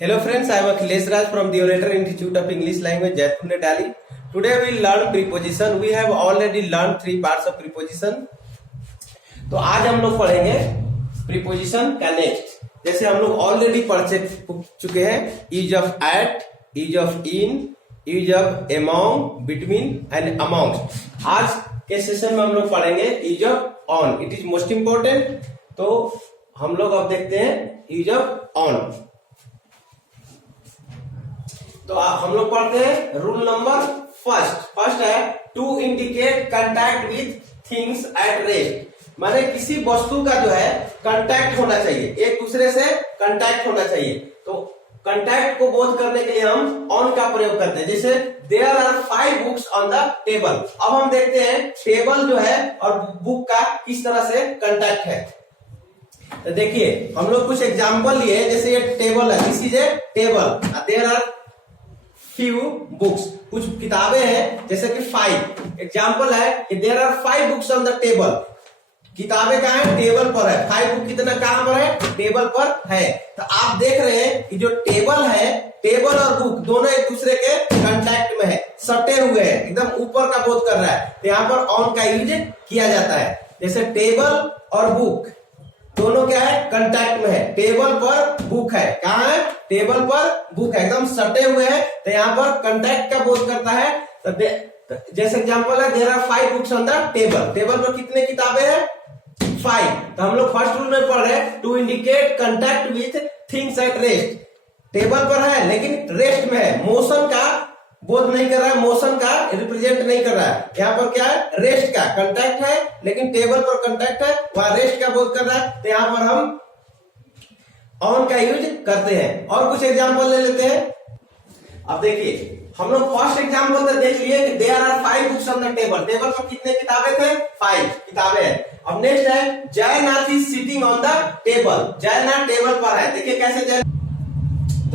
Hello friends, I am Akhilesh Raj from the Orator Institute of English Language, Jaipur, New Delhi. Today we will learn preposition. We have already learned 3 parts of preposition. तो आज हम लोग पढ़ेंगे preposition का next. जैसे हम लोग already पढ़ चुके हैं ease of at, ease of in, ease of among, between and amongst. आज के सेशन में हम लोग पढ़ेंगे ease of on. It is most important. तो हम लोग अब देखते हैं ease of on. तो हम लोग पढ़ते हैं रूल नंबर फर्स्ट है to indicate contact with things at rest. माने किसी वस्तु का जो है कंटैक्ट होना चाहिए, एक दूसरे से कंटैक्ट होना चाहिए। तो कंटैक्ट को बोध करने के लिए हम ऑन का प्रयोग करते हैं। जैसे there are 5 books on the table. अब हम देखते हैं टेबल जो है और बुक का किस तरह से कंटैक्ट है। तो देखिए हम लोग कुछ एग्जाम्पल लिए, जैसे ये टेबल है, this is a table, there are few books, कुछ किताबें हैं जैसे कि 5 एग्जाम्पल है कि there are 5 books on the table. किताबें कहाँ है? टेबल पर है। 5 बुक कितना कहाँ पर है? टेबल पर है। तो आप देख रहे हैं कि जो टेबल है, टेबल और बुक दोनों एक दूसरे के कांटेक्ट में है, सटे हुए हैं, एकदम ऊपर का बोध कर रहा है। तो यहाँ पर ऑन का यूज किया जाता है। जैसे टेबल और बुक दोनों क्या है? कांटेक्ट में है। टेबल पर बुक है, कहाँ है? टेबल पर बुक है, एकदम सटे हुए हैं। तो यहाँ पर कांटेक्ट का बोध करता है। तो जैसे एग्जांपल है there are 5 books on the table. Table पर कितने किताबें हैं? 5। तो हम लोग फर्स्ट रूल में पढ़ रहे हैं to indicate contact with things at rest. Table पर है लेकिन रेस्ट में है, मोशन का बोध नहीं कर रहा है, मोशन का रिप्रेजेंट नहीं कर रहा है। यहाँ पर क्या है? रेस्ट का कांटेक्ट है, लेकिन टेबल पर कांटेक्ट है, वहां रेस्ट का बोध कर रहा है। तो यहाँ पर हम ऑन का यूज करते हैं। और कुछ एग्जांपल ले लेते हैं। अब देखिए हम लोग फर्स्ट एग्जांपल तो देख लिए कि there are 5 books on the table. Table पर कितने किताबें थे? 5 किताबें हैं। अब नेक्स्ट है Jaynath is sitting on the table. Jaynath table पर है। देखिए कैसे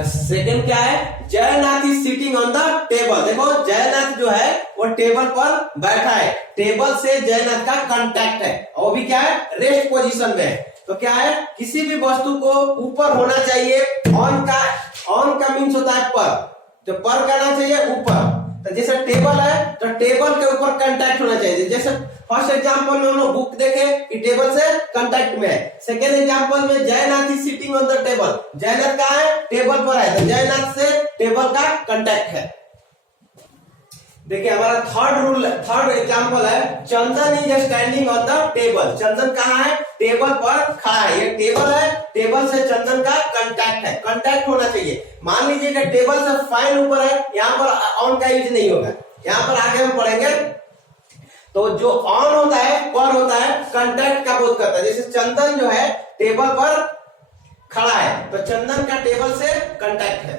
सेकंड क्या है? Jaynath is sitting on the table. देखो जयनाथ जो है वो टेबल पर बैठा है, टेबल से जयनाथ का कांटेक्ट है, और भी क्या है? रेस्ट पोजीशन में है। तो क्या है? किसी भी वस्तु को ऊपर होना चाहिए। ऑन का मीन्स होता है पर, तो पर करना चाहिए ऊपर। तो जैसे टेबल है तो टेबल के ऊपर कांटेक्ट होना चाहिए। जैसे फर्स्ट एग्जांपल में हम लोग बुक देखे कि टेबल से कांटेक्ट में है। सेकेंड एग्जांपल में Jaynath is sitting on the table. Jaynath कहाँ है? टेबल पर है, तो जयनाथ से टेबल का कांटेक्ट है। देखिए हमारा थर्ड एग्जांपल है Chandan is standing on the table. Chandan कहाँ है? टेबल पर खड़ा है। ये टेबल है, टेबल से चंदन का कांटेक्ट है, कांटेक्ट होना चाहिए। मान लीजिए कि टेबल से फाइन ऊपर है, यहाँ पर ऑन का यूज नहीं होगा। यहाँ पर आगे हम पढ़ेंगे। तो जो ऑन होता है पर होता है कांटेक्ट का बोध करता है। जैसे चंदन जो है टेबल पर खड़ा है, तो चंदन का टेबल से कांटेक्ट है।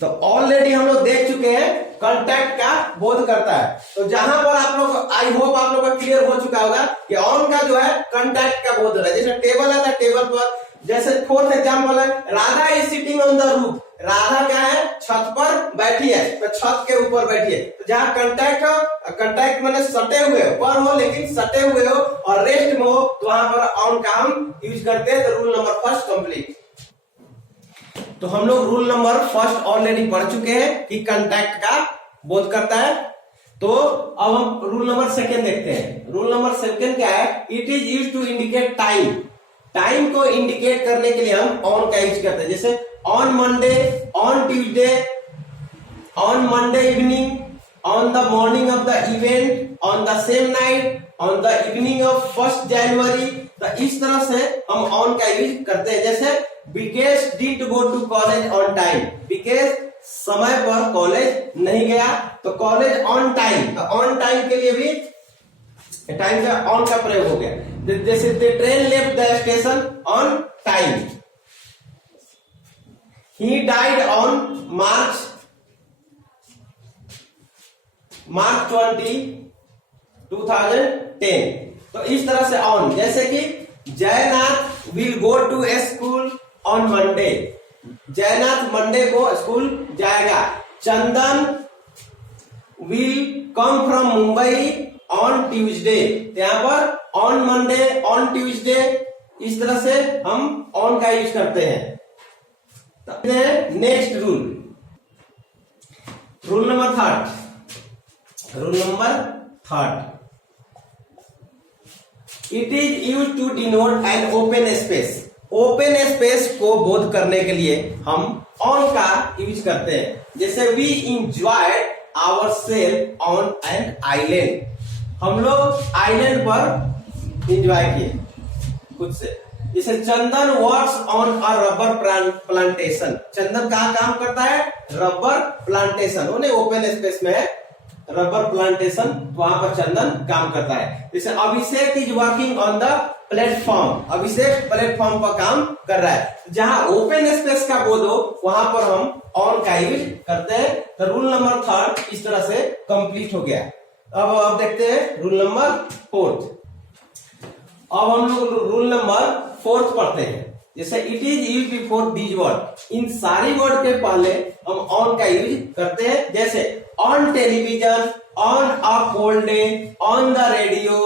तो ऑलरेडी हम लोग देख चुके हैं कांटेक्ट का बोध करता है। तो जहां पर आप लोग, आई होप आप लोग का क्लियर हो चुका होगा कि ऑन का जो है कांटेक्ट का बोध हो रहा है। जैसे टेबल है, टेबल पर। जैसे फोर्थ एग्जांपल है Radha is sitting on the roof. Radha क्या है? छत पर बैठी है, तो छत के ऊपर बैठी है। तो जहां कांटेक्ट हो, कांटेक्ट मैंने सटे हुए हो, पर हो लेकिन सटे हुए हो और रेस्ट में हो, तो वहां पर ऑन का हम यूज करते हैं। तो रूल नंबर फर्स्ट कंप्लीट। तो हम लोग रूल नंबर फर्स्ट ऑलरेडी पढ़ चुके हैं कि कांटेक्ट का बोध करता है। तो अब हम रूल नंबर सेकंड देखते हैं। रूल नंबर सेकंड क्या है? It is used to indicate time. Time को इंडिकेट करने के लिए हम ऑन का यूज करते हैं। जैसे on Monday, on Tuesday, on Monday evening, on the morning of the event, on the same night, on the evening of 1 जनवरी। तो इस तरह से हम ऑन का यूज करते हैं। जैसे Vikesh did go to college on time. Vikesh समय पर कॉलेज नहीं गया, तो कॉलेज ऑन टाइम। तो ऑन टाइम के लिए भी टाइम का ऑन का प्रयोग हो गया। जैसे the train left the station on time. He died on March 20, 2010। तो इस तरह से ऑन, जैसे कि Jaynath will go to school on Monday. Jaynath Monday को स्कूल जाएगा। Chandan will come from Mumbai on Tuesday. यहाँ पर ऑन मंडे, ऑन ट्यूजडे, इस तरह से हम ऑन का यूज करते हैं। Next rule number third, it is use to denote an open space. Open space को बोध करने के लिए हम ऑन का यूज करते हैं। जैसे we enjoyed our self on an island. हम लोग आइलैंड पर इंजॉय किए खुद से। जैसे Chandan works on a rubber plantation. Chandan कहाँ काम करता है? Rubber plantation. उन्हें ओपन स्पेस में है रबर प्लांटेशन, वहां पर चंदन काम करता है। जैसे Abhishek is working on the platform. Abhishek platform पर काम कर रहा है। जहां ओपन स्पेस का बोध हो वहां पर हम ऑन का यूज करते हैं। तो रूल नंबर थर्ड इस तरह से कंप्लीट हो गया। अब देखते हैं रूल नंबर फोर्थ। अब हम लोग रूल नंबर फोर्थ पढ़ते हैं। जैसे it is use before these word. इन सारी वर्ड के पहले हम ऑन का यूज करते हैं। जैसे on television, on a cold day, on the radio,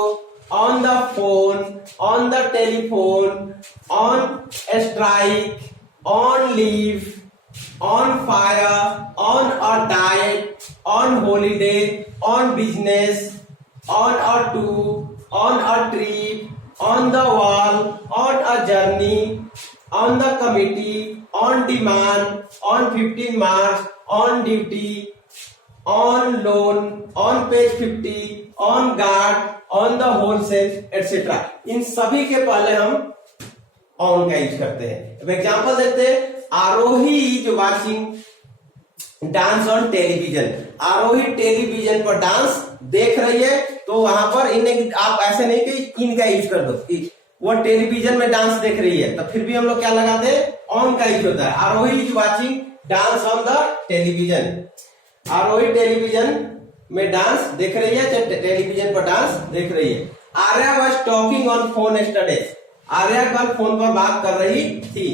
on the phone, on the telephone, on strike, on leave, on fire, on a diet, on holiday, on business, on a tour, on a trip, on the wall, on a journey, on the committee, on demand, on 15 March, on duty, on loan, on page 50, on guard, on the wholesale, etc. इन सभी के पहले हम on का use करते हैं। अब example देते हैं। Aarohi is watching dance on television. Aarohi television पर डांस देख रही है, तो वहां पर इन्हें आप ऐसे नहीं कि इनका यूज कर दो। वो टेलीविजन में डांस देख रही है, तो फिर भी हम लोग क्या लगाते हैं? ऑन का यूज होता है। Aarohi is watching dance on the television. Aarohi television में डांस देख रही है, टेलीविजन पर डांस देख रही है। Arya was talking on phone yesterday. Arya कल फोन पर बात कर रही थी।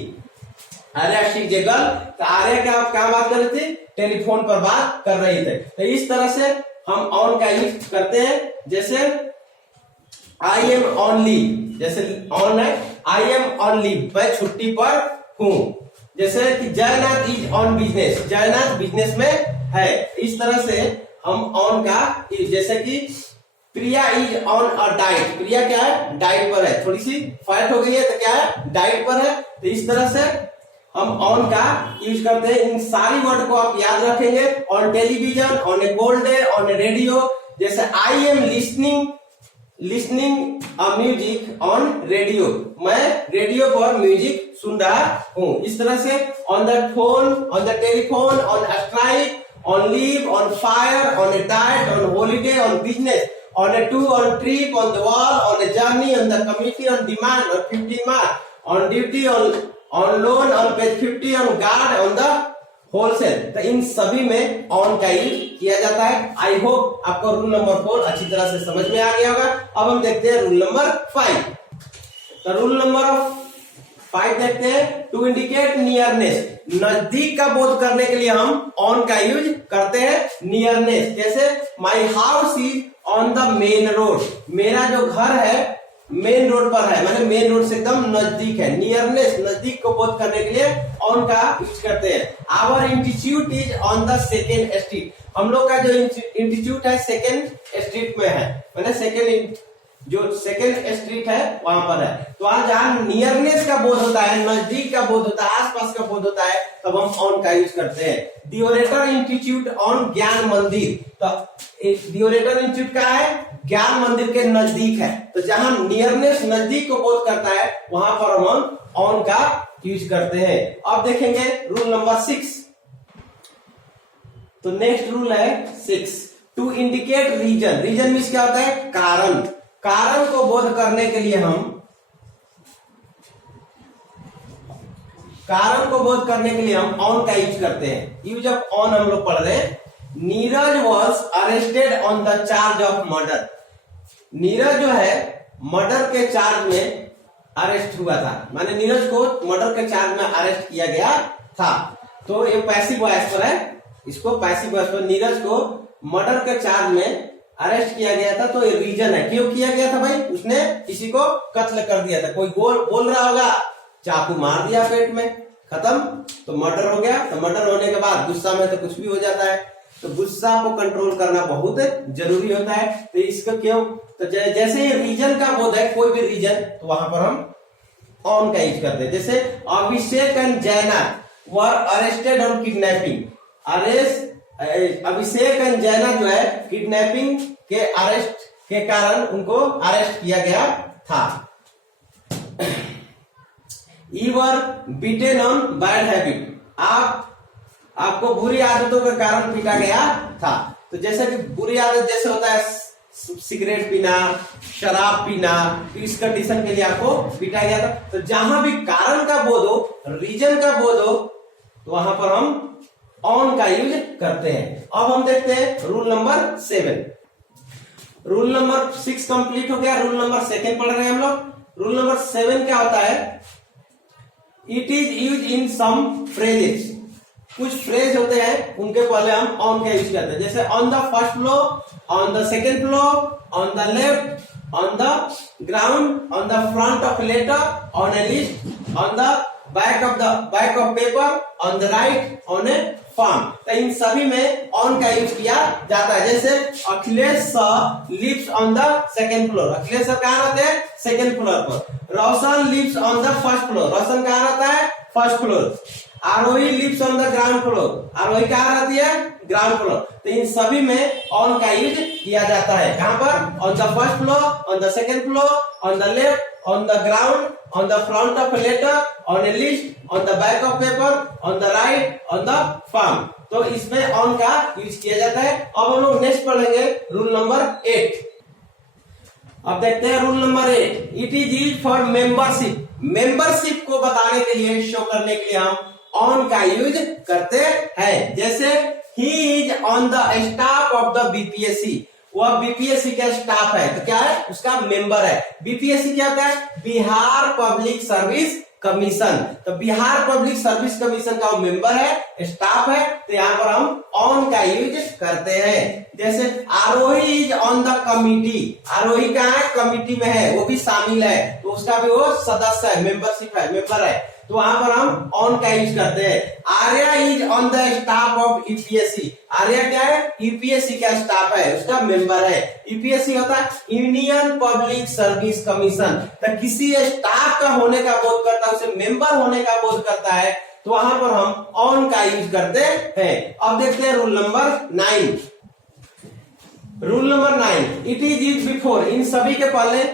आर्या शी गर्ल, तो आर्या क्या बात कर रही थी? टेलीफोन पर बात कर रही थे। तो इस तरह से हम ऑन का यूज करते हैं। जैसे आई एम ऑन लीव, जैसे ऑन है आई एम ऑन लीव, मैं छुट्टी पर हूं। जैसे कि जयनाथ is on business, Jaynath business में है। इस तरह से हम ऑन का, जैसे कि प्रिया इज ऑन अ डाइट। प्रिया क्या है? डाइट पर है। थोड़ी सी फैट हो गई है तो क्या है? डाइट पर है। तो इस तरह से हम ऑन का यूज करते हैं। इन सारी वर्ड को आप याद रखेंगे। On television, on a cold day, on a radio. जैसे I am listening a music on radio, मैं रेडियो पर म्यूजिक सुन रहा हूं। इस तरह से on the phone, on the telephone, on strike, on leave, on fire, on a diet, on holiday, on business, on a tour, on trip, on the wall, on a journey, on the committee, on demand, on 15 March, on duty, on loan, on page 50, on guard, on the wholesale. तो इन सभी में on का use किया जाता है। I hope आपको rule number 4 अच्छी तरह से समझ में आ गया होगा। अब हम देखते हैं रूल नंबर 5। तो रूल नंबर 5 देखते हैं। टू इंडिकेट नियरनेस, नजदीक का बोध करने के लिए हम ऑन का यूज करते हैं। नियरनेस, जैसे my house is on the main road, मेरा जो घर है मेन रोड पर है, माने मेन रोड से एकदम नजदीक है। नियरनेस, नजदीक को बोध करने के लिए ऑन का यूज करते हैं। Our institute is on the second street, हम लोग का जो इंस्टीट्यूट है सेकेंड स्ट्रीट में है, माने सेकेंड स्ट्रीट है वहां पर है। तो आज जहां नियरनेस का बोध होता है, नजदीक का बोध होता है, आसपास का बोध होता है, तब हम ऑन का यूज करते हैं। दियोरेटर इंस्टीट्यूट ऑन ज्ञान मंदिर, तो दियोरेटर इंस्टीट्यूट का है ज्ञान मंदिर के नजदीक है। तो जहां नियरनेस नजदीक को बोध करता है वहां पर हम ऑन का यूज करते हैं। अब देखेंगे रूल नंबर 6। तो नेक्स्ट रूल है 6, to indicate reason. Reason means क्या होता है? कारण। कारण को बोध करने के लिए हम ऑन का यूज करते हैं। यूज ऑफ ऑन हम लोग पढ़ रहे हैं। Neeraj was arrested on the charge of murder. Neeraj जो है मर्डर के चार्ज में अरेस्ट हुआ था, माने नीरज को मर्डर के चार्ज में अरेस्ट किया गया था। तो ये पैसिव वॉइस पर है, इसको पैसिव वॉइस पर नीरज को मर्डर के चार्ज में अरेस्ट किया गया था। तो ये रीजन है, क्यों किया गया था भाई? उसने किसी को कत्ल कर दिया था। कोई बोल रहा होगा चाकू मार दिया पेट में, खत्म। तो मर्डर हो गया। तो मर्डर होने के बाद गुस्सा में तो कुछ भी हो जाता है, तो गुस्सा को कंट्रोल करना बहुत जरूरी होता है। तो इसको क्यों, तो जैसे रीजन का बोध है, कोई भी रीजन, तो वहां पर हम ऑन का यूज करते हैं। जैसे Abhishek and Jaynath were arrested on kidnapping. Abhishek and Jaynath जो है किडनैपिंग के अरेस्ट के कारण उनको अरेस्ट किया गया था। You were beaten on bad habit. आपको बुरी आदतों के कारण पीटा गया था। तो जैसे कि बुरी आदत जैसे होता है सिगरेट पीना, शराब पीना, तो इस कंडीशन के लिए आपको पीटा गया था। तो जहां भी कारण का बोध हो, रीजन का बोध हो, तो वहां पर हम ऑन का यूज करते हैं। अब हम देखते हैं rule number 7। Rule number 6 complete हो गया, रूल नंबर 7 पढ़ रहे हैं हम लोग। रूल नंबर 7 क्या होता है, it is use in some phrases. कुछ फ्रेज होते हैं उनके पहले हम ऑन का यूज करते हैं। जैसे on the first floor, on the second floor, on the left, on the ground, on the front of letter, on a list, on the back of paper, on the right, on a form. तो इन सभी में on का use किया जाता है। जैसे Akhilesh sir lives on the second floor. Akhilesh sir कहाँ रहते हैं, सेकेंड फ्लोर पर। Roshan lives on the first floor. Roshan कहाँ रहता है, first floor. Aarohi lives on the ground floor. Aarohi कहाँ रहती है, ग्राउंड फ्लोर। तो इन सभी में ऑन का यूज किया जाता है। कहां पर, on the first floor, on the second floor, on the left, on the ground, on the front of letter, on a list, on the back of paper, on the right, on the form. तो इसमें on का use किया जाता है। अब हम लोग next पढ़ेंगे रूल नंबर 8। अब देखते हैं rule number 8। It is use for membership. Membership को बताने के लिए, शो करने के लिए हम ऑन का यूज करते हैं। जैसे he is on the staff of the BPSC. वह बीपीएससी का स्टाफ है, तो क्या है, उसका मेंबर है। बीपीएससी क्या होता है, बिहार पब्लिक सर्विस कमीशन। तो बिहार पब्लिक सर्विस कमीशन का वो मेंबर है, स्टाफ है। तो यहाँ पर हम ऑन का यूज करते हैं। जैसे आरोही इज ऑन द कमिटी। आरोही कहाँ है, कमिटी में है, वो भी शामिल है, तो उसका भी वो सदस्य है, मेंबरशिप है, मेंबर है। तो वहां पर हम ऑन का यूज करते हैं। Arya is on the staff of UPSC. Arya क्या है, यूपीएससी का स्टाफ है, उसका मेंबर है। यूपीएससी होता है यूनियन पब्लिक सर्विस कमीशन। तो किसी स्टाफ का होने का बोध करता है, उसे मेंबर होने का बोध करता है, तो वहां पर हम ऑन का यूज करते हैं। अब देखते हैं rule number 9। Rule number 9, it is use before. इन सभी के पहले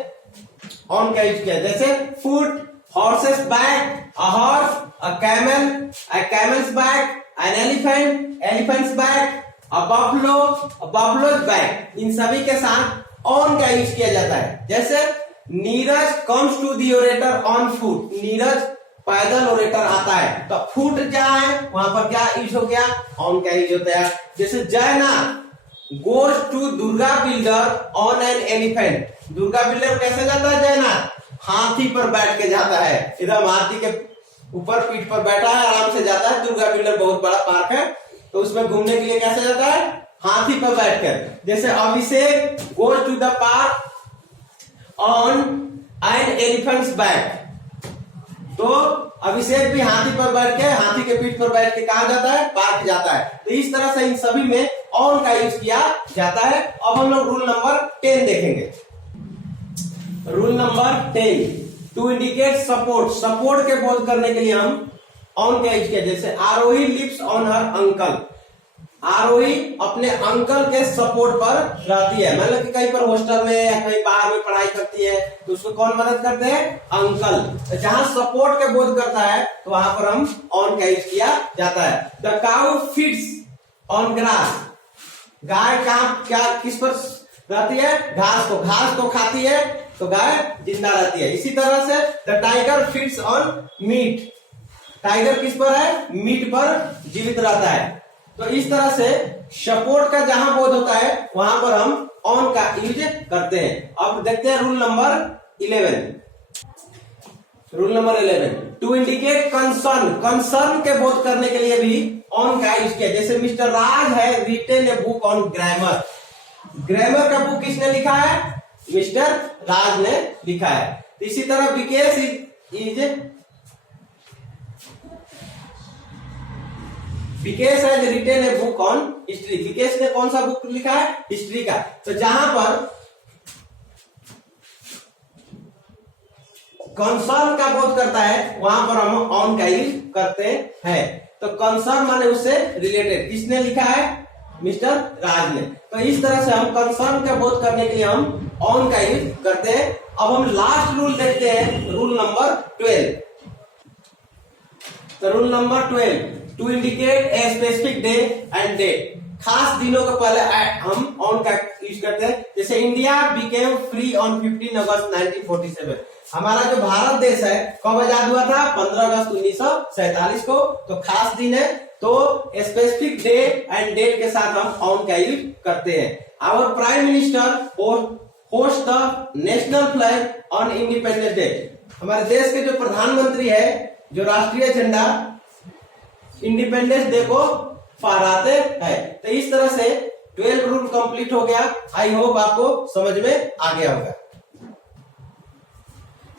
ऑन का यूज किया। जैसे foot, horse's back, a horse, a camel's back, an elephant's back, a buffalo's back। इन सभी के साथ ऑन का यूज किया जाता है। जैसे Neeraj comes to the orator on foot. Neeraj पैदल ओरेटर आता है, तो फुट जहां है वहां पर क्या यूज हो गया, ऑन का यूज होता है। जैसे Jaynath goes to Durga builder on an elephant. Durga builder कैसे जाता है, जयनाथ हाथी पर बैठ के जाता है। इधर हाथी के ऊपर पीठ पर बैठा है, आराम से जाता है। दुर्गा बिल्डर बहुत बड़ा पार्क है, तो उसमें घूमने के लिए कैसे जाता है, हाथी पर बैठकर। जैसे Abhishek goes to the park on an elephant's back. तो अभिषेक भी हाथी पर बैठ के, हाथी के पीठ पर बैठ के कहा जाता है, पार्क जाता है। तो इस तरह से इन सभी में ऑन का यूज किया जाता है। अब हम लोग रूल नंबर 10 देखेंगे। Rule number 10, to indicate support. Support के बोध करने के लिए हम ऑन का यूज किया। जैसे आरोही लिव्स ऑन हर अंकल। आरोही अपने अंकल के सपोर्ट पर रहती है। मतलब कि कहीं पर हॉस्टल में या कहीं बाहर में पढ़ाई करती है, तो उसको कौन मदद करते हैं, अंकल। तो जहां सपोर्ट के बोध करता है, तो वहां पर हम ऑन का यूज किया जाता है। The cow feeds on grass. गाय क्या किस पर रहती है, घास को खाती है, तो गाय जिंदा रहती है। इसी तरह से the tiger feeds on meat. Tiger किस पर है, मीट पर जीवित रहता है। तो इस तरह से सपोर्ट का जहां बोध होता है, वहां पर हम ऑन का यूज करते हैं। अब देखते हैं rule number 11। Rule number 11, to indicate concern. Concern के बोध करने के लिए भी ऑन का यूज किया। जैसे मिस्टर राज है retain a book on grammar. Grammar का बुक किसने लिखा है, मिस्टर राज ने लिखा है। इसी तरह Vikesh is Vikesh has retain a book on history. Vikesh ने कौन सा बुक लिखा है? हिस्ट्री का। तो जहां पर कंसर्न का बोध करता है वहां पर हम ऑन का यूज करते हैं। तो कंसर्न माने उससे रिलेटेड। किसने लिखा है? मिस्टर राज ने। तो इस तरह से हम कंसर्न का बोध करने के लिए हम ऑन का यूज करते हैं। अब हम लास्ट रूल देखते हैं, रूल नंबर 12। तो rule number 12, to indicate a specific day and date. खास दिनों के पहले हम ऑन का यूज करते हैं। जैसे इंडिया बिकेम फ्री ऑन 15 अगस्त 1947। हमारा जो भारत देश है कब आजाद हुआ था? 15 अगस्त 1947 को। तो खास दिन है, तो स्पेसिफिक डे एंड डेट के साथ हम ऑन का यूज करते हैं। Our prime minister host the national flag on independence day. हमारे देश के जो प्रधानमंत्री है, जो राष्ट्रीय झंडा इंडिपेंडेंस डे को फहराते हैं। तो इस तरह से 12 रूल कंप्लीट हो गया। आई होप आपको समझ में आ गया होगा।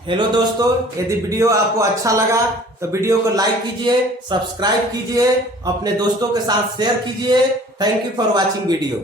हेलो दोस्तों, यदि वीडियो आपको अच्छा लगा तो वीडियो को लाइक कीजिए, सब्सक्राइब कीजिए, अपने दोस्तों के साथ शेयर कीजिए। Thank you for watching video.